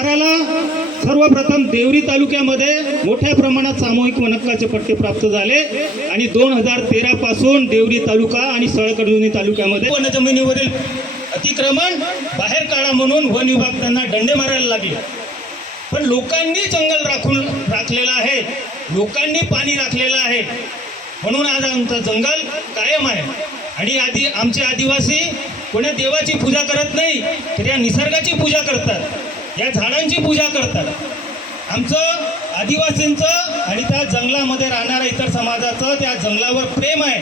सर्वप्रथम देवरी तालुक्यामध्ये मोठ्या प्रमाणात सामूहिक वनहक्काचे पट्टे प्राप्त झाले आणि 2013 पासून देवरी तालुका आणि सळकडोनी तालुक्यामध्ये वनजमिनीवरील अतिक्रमण बाहेर काढा म्हणून वन विभाग त्यांना दंडे मारायला लागले। पण लोकांनी जंगल राखलेलं आहे, लोकांनी पाणी राखलेलं आहे, म्हणून आज आमचं जंगल कायम आहे। आणि आमचे आदिवासी कोण्या देवाची पूजा करत नाही तर या निसर्गाची पूजा करतात, या झाडांची पूजा करतात। आमचं आदिवासींचं आणि त्या जंगलामध्ये राहणाऱ्या इतर समाजाचं त्या जंगलावर प्रेम आहे।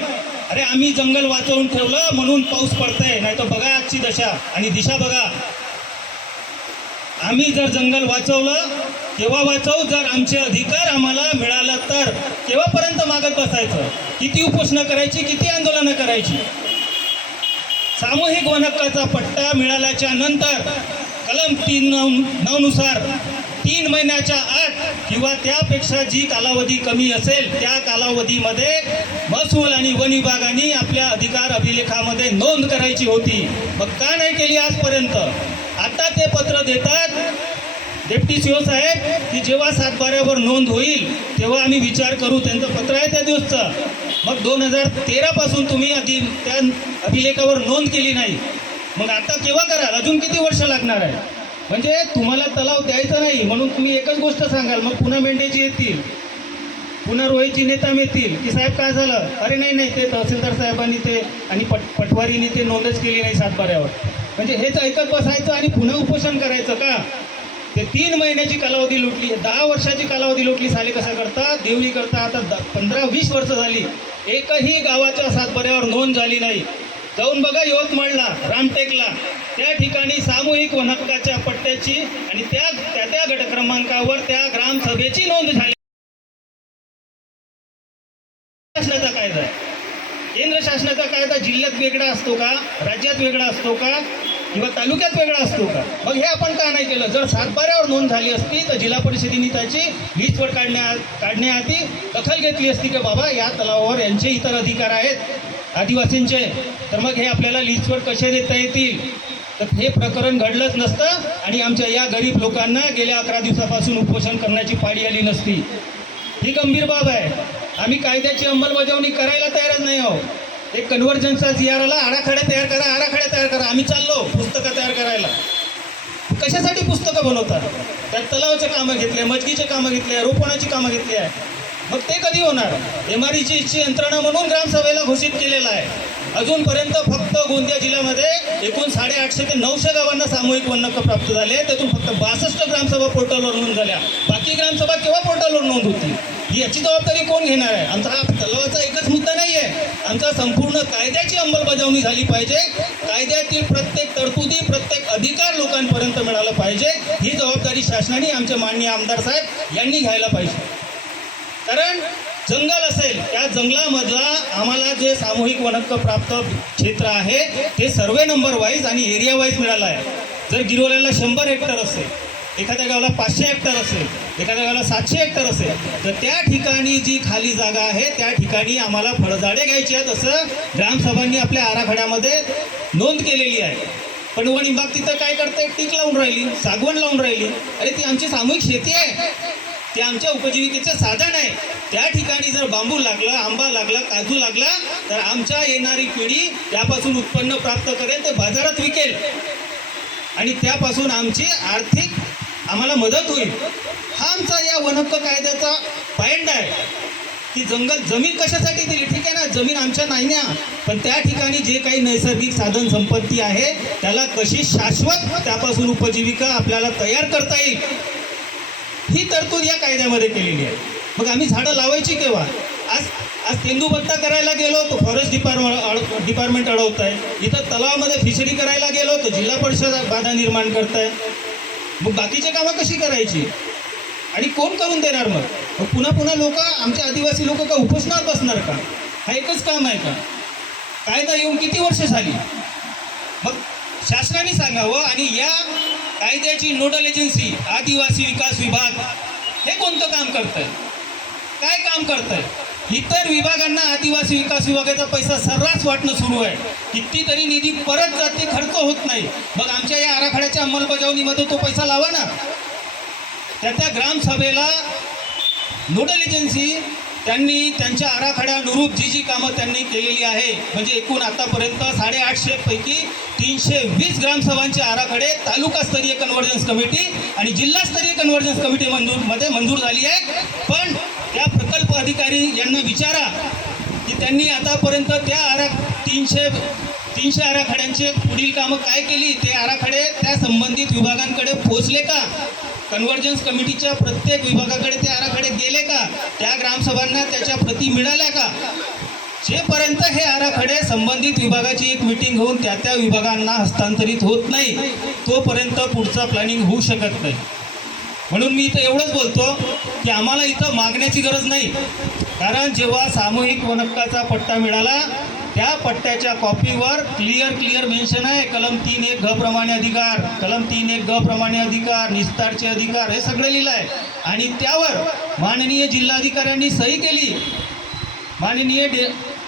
अरे आम्ही जंगल वाचवून ठेवलं म्हणून पाऊस पडतंय, नाही तर बघा आजची दशा आणि दिशा बघा। आम्ही जर जंगल वाचवलं केव्हा वाचवू, जर आमचे अधिकार आम्हाला मिळाला तर। केव्हापर्यंत मागत बसायचं, किती उपोषणं करायची, किती आंदोलनं करायची। सामूहिक वनहक्काचा पट्टा मिळाल्याच्या नंतर कलम 3(9) नुसार 3 महिन्याच्या आत किंवा त्यापेक्षा जी कालावधी कमी असेल त्या कालावधीमध्ये महसूल आणि वन विभागाने आपल्या अधिकार अभिलेखामध्ये नोंद करायची होती। मग का नाही केली आजपर्यंत? आता ते पत्र देतात डेप्टी सीओ साहेब की जेव्हा 7/12 नोंद होईल तेव्हा आम्ही विचार करू, त्यांचं पत्र आहे त्या दिवसचं। मग 2013 पासून तुम्ही त्या अभिलेखावर नोंद केली नाही, मग आता केव्हा कराल? अजून किती वर्ष लागणार आहे? म्हणजे तुम्हाला तलाव द्यायचा नाही म्हणून तुम्ही एकच गोष्ट सांगाल, मग पुन्हा मेंढ्याची येतील, पुन्हा रोहितची नेता येतील की साहेब काय झालं, अरे नाही ते तहसीलदार साहेबांनी ते आणि पटवारीने ते नोंदच केली नाही 7/12। म्हणजे हेच ऐकत बसायचं आणि पुन्हा उपोषण करायचं का? ते 3 महिन्याची कालावधी लुटली, 10 वर्षाची कालावधी लुटली। साले कसं करता, देवरी करता आता 15-20 वर्ष झाली, एकही गावाच्या 7/12 नोंद झाली नाही। जाऊन बघा यवतमाळला, रामटेकला, त्या ठिकाणी सामूहिक वनहक्काच्या पट्ट्याची आणि त्या गट क्रमांकावर त्या ग्रामसभेची नोंद झाली। शासनाचा कायदा, केंद्र शासनाचा कायदा जिल्ह्यात वेगळा असतो का, राज्यात वेगळा असतो का, किंवा तालुक्यात वेगळा असतो का? मग हे आपण का नाही केलं? जर 7/12 नोंद झाली असती तर जिल्हा परिषदेने त्याची लिस्टवर काढण्याआधी दखल घेतली असती की बाबा या तलावावर यांचे इतर अधिकार आहेत आदिवासींचे, तर मग हे आपल्याला लिस्टवर कसे देता येतील? तर हे प्रकरण घडलंच नसतं आणि आमच्या या गरीब लोकांना गेल्या 11 दिवसापासून उपोषण करण्याची पाळी आली नसती। ही गंभीर बाब आहे। आम्ही कायद्याची अंमलबजावणी करायला तयारच नाही आहोत। एक कन्व्हर्जन्सचा जीआरला आराखडे तयार करा, आम्ही चाललो पुस्तकं तयार करायला। कशासाठी पुस्तकं बनवतात? त्यात तलावाचे कामं घेतले, मजगीचे कामं घेतले, रोपणाची कामं घेतली आहे, मग ते कधी होणार? MREची यंत्रणा म्हणून ग्रामसभेला घोषित केलेलं आहे। अजूनपर्यंत फक्त गोंदिया जिल्ह्यामध्ये एकूण 850 ते 900 गावांना सामूहिक वनहक्क प्राप्त झाले, त्यातून फक्त 62 ग्रामसभा पोर्टलवर नोंद झाल्या। बाकी ग्रामसभा केव्हा पोर्टलवर नोंद होती? याची जबाबदारी कोण घेणार आहे? आमचा हा तलावाचा एकच मुद्दा नाही आहे, आमचा संपूर्ण कायद्याची अंमलबजावणी झाली पाहिजे। कायद्यातील प्रत्येक तरतुदी, प्रत्येक अधिकार लोकांपर्यंत मिळालं पाहिजे। ही जबाबदारी शासनाने, आमचे माननीय आमदार साहेब यांनी घ्यायला पाहिजे। कारण जंगल असेल, त्या जंगलामधला आम्हाला जे सामूहिक वनहक्क प्राप्त क्षेत्र आहे ते सर्वे नंबर वाईज आणि एरिया वाईज मिळालं आहे। जर गिरोल्याला 100 हेक्टर असेल, एखाद्या गावाला 500 हेक्टर असेल, एखाद्या गावाला 700 हेक्टर असेल, तर त्या ठिकाणी जी खाली जागा आहे त्या ठिकाणी आम्हाला फळझाडे घ्यायची आहेत असं ग्रामसभांनी आपल्या आराखड्यामध्ये नोंद केलेली आहे। पण वन विभाग तिथं काय करते? टीक लावून राहिली, सागवण लावून राहिली। अरे ती आमची सामूहिक शेती आहे, ते आमच्या उपजीविकेचं साधन आहे। त्या ठिकाणी जर बांबू लागला, आंबा लागला, काजू लागला तर आमच्या येणारी पिढी त्यापासून उत्पन्न प्राप्त करेल, ते बाजारात विकेल आणि त्यापासून आमची आर्थिक आम्हाला मदत होईल। हा आमचा या वनहक्क कायद्याचा पॉइंट आहे की जमीन कशासाठी दिली? ठीक आहे ना, जमीन आमच्या नाही ना, पण त्या ठिकाणी जे काही नैसर्गिक साधन संपत्ती आहे त्याला कशी शाश्वत त्यापासून उपजीविका आपल्याला तयार करता येईल, ही तरतूद या कायद्यामध्ये केलेली आहे। मग आम्ही झाडं लावायची केव्हा? आज तेंदूपत्ता करायला गेलो तर फॉरेस्ट डिपार्टमेंट अडवत आहे, इथं तलावामध्ये फिशरी करायला गेलो तर जिल्हा परिषद बाधा निर्माण करत आहे। मग बाकीचे कामं कशी करायची आणि कोण करून देणार? मग पुन्हा लोक, आमचे आदिवासी लोक का उपोषणात बसणार का? हा एकच काम आहे का? कायदा येऊन किती वर्ष झाली? मग शासनाने सांगावं। आणि या कायद्याची नोडल एजन्सी आदिवासी विकास विभाग हे कोणतं काम करत आहे? काय काम करत आहे? इतर विभागांना आदिवासी विकास विभागाचा पैसा सर्रास वाटणं सुरू आहे, कितीतरी निधी परत जाते, खर्च होत नाही। मग आमच्या या आराखड्याच्या अंमलबजावणीमध्ये तो पैसा लावा ना। त्या ग्रामसभेला नोडल एजन्सी त्यांनी त्यांच्या आराखड्यानुरूप जी कामं त्यांनी केलेली आहे, म्हणजे एकूण आतापर्यंत 850 पैकी 320 ग्रामसभांचे आराखडे तालुकास्तरीय कन्व्हर्जन्स कमिटी आणि जिल्हास्तरीय कन्व्हर्जन्स कमिटी मंजूर झाली आहे. पण त्या प्रकल्प अधिकारी यांना विचारा की त्यांनी आतापर्यंत त्या 300 आराखड्यांचे पुढील कामं काय केली, ते आराखडे त्या संबंधित विभागांकडे पोहोचले का, कन्व्हर्जन्स कमिटीच्या प्रत्येक विभागाकडे ते आराखडे गेले का, त्या ग्रामसभांना त्याच्या प्रती मिळाल्या का. जेपर्यंत हे आराखडे संबंधित विभागाची एक मीटिंग होऊन त्या विभागांना हस्तांतरित होत नाही, तोपर्यंत पुढचा प्लॅनिंग होऊ शकत नाही. म्हणून मी इथं एवढंच बोलतो की आम्हाला इथं मागण्याची गरज नाही. कारण जेव्हा सामूहिक वनहक्काचा पट्टा मिळाला, त्या पट्ट्याच्या कॉपीवर क्लिअर मेन्शन आहे, कलम 3.1 घ प्रमाणे अधिकार, कलम 3.1 घ प्रमाणे अधिकार, निस्तारचे अधिकार, हे सगळं लिहिलं आहे. आणि त्यावर माननीय जिल्हाधिकाऱ्यांनी सही केली, माननीय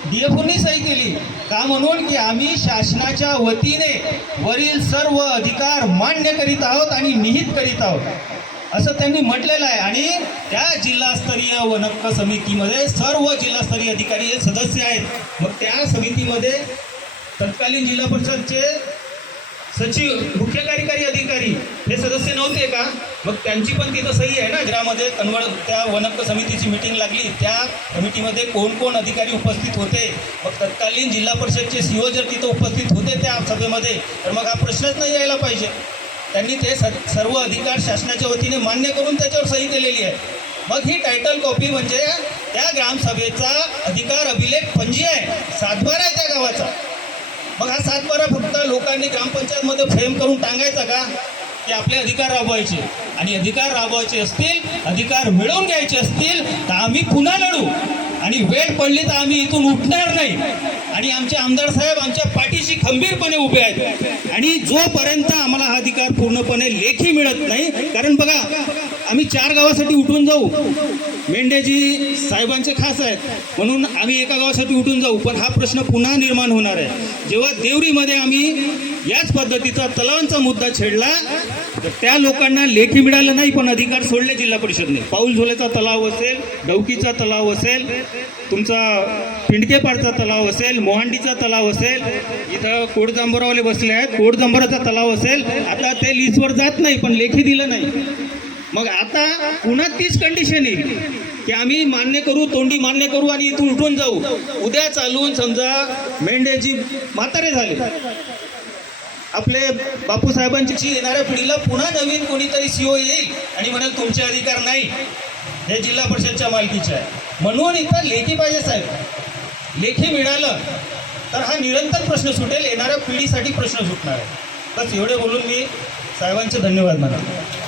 DFOंनी सही केली का, म्हणून की आम्ही शासनाच्या वतीने वरील सर्व अधिकार मान्य करीत आहोत आणि निहित करीत आहोत असं त्यांनी म्हटलेलं आहे. आणि त्या जिल्हास्तरीय वनहक्क समितीमध्ये सर्व जिल्हास्तरीय अधिकारी हे सदस्य आहेत. मग त्या समितीमध्ये तत्कालीन जिल्हा परिषदचे सचिव, मुख्य कार्यकारी अधिकारी हे सदस्य नव्हते का? मग त्यांची पण तिथं सही आहे ना. ज्यामध्ये त्या वनहक्क समितीची मीटिंग लागली, त्या कमिटीमध्ये कोण अधिकारी उपस्थित होते. मग तत्कालीन जिल्हा परिषदचे CO जर तिथं उपस्थित होते त्या सभेमध्ये, तर मग हा प्रश्नच नाही यायला पाहिजे. त्यांनी ते सर्व अधिकार शासनाच्या वतीने मान्य करून त्याच्यावर सही केलेली आहे. मग ही टायटल कॉपी म्हणजे त्या ग्रामसभेचा अधिकार अभिलेख पंजी आहे, सातबारा आहे त्या गावाचा. मग हा सातबारा फक्त लोकांनी ग्रामपंचायतमध्ये फ्रेम करून टांगायचा का, की आपले अधिकार राबवायचे? आणि अधिकार राबवायचे असतील, अधिकार मिळवून घ्यायचे असतील, तर आम्ही पुन्हा लढू आणि वेळ पडली तर आम्ही इथून उठणार नाही. आणि आमचे आमदार साहेब आमच्या पाठीशी खंबीरपणे उभे आहेत. आणि जोपर्यंत आम्हाला हा अधिकार पूर्णपणे लेखी मिळत नाही, कारण बघा आम्ही 4 गावासाठी उठून जाऊ, मेंढेजी साहेबांचे खास आहेत म्हणून आम्ही एका गावासाठी उठून जाऊ, पण हा प्रश्न पुन्हा निर्माण होणार आहे. जेव्हा देवरीमध्ये आम्ही याच पद्धतीचा तलावांचा मुद्दा छेडला, तर त्या लोकांना लेखी मिळालं नाही, पण अधिकार सोडले जिल्हा परिषदने. पाऊलझोलेचा तलाव असेल, डवकीचा तलाव असेल, तुमचा पिंडकेपाडचा तलाव असेल, मोहांडीचा तलाव असेल, इथं कोडजांबरावाले बसले आहेत, कोडजांबराचा तलाव असेल, आता ते लिस्टवर जात नाही, पण लेखी दिलं नाही. मग आता पुन्हा तीच कंडिशन येईल की आम्ही मान्य करू, तोंडी मान्य करू आणि इथून उठून जाऊ. उद्या चालून समजा मेंढ्याची म्हातारे झाले, आपले बापूसाहेबांची येणाऱ्या पिढीला पुन्हा नवीन कोणीतरी CO येईल आणि म्हणाल तुमचे अधिकार नाही, हे जिल्हा परिषदच्या मालकीचे आहे. म्हणून इथं लेखी पाहिजे साहेब. लेखी मिळालं तर हा निरंतर प्रश्न सुटेल, येणाऱ्या पिढीसाठी प्रश्न सुटणार आहे. बस एवढे बोलून मी साहेबांचे धन्यवाद मानतो.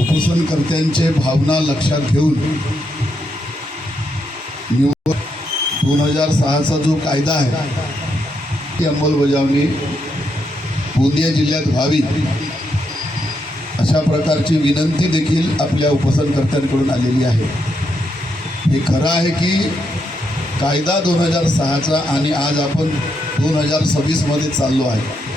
उपोषणकर्त्यांचे भावना लक्षात घेऊन 2006चा जो कायदा आहे ती अंमलबजावणी गोंदिया जिल्ह्यात व्हावी अशा प्रकारची विनंती देखील आपल्या उपोषणकर्त्यांकडून आलेली आहे. हे खरं आहे की कायदा 2006चा आणि आज आपण 2026 मध्ये चाललो आहे.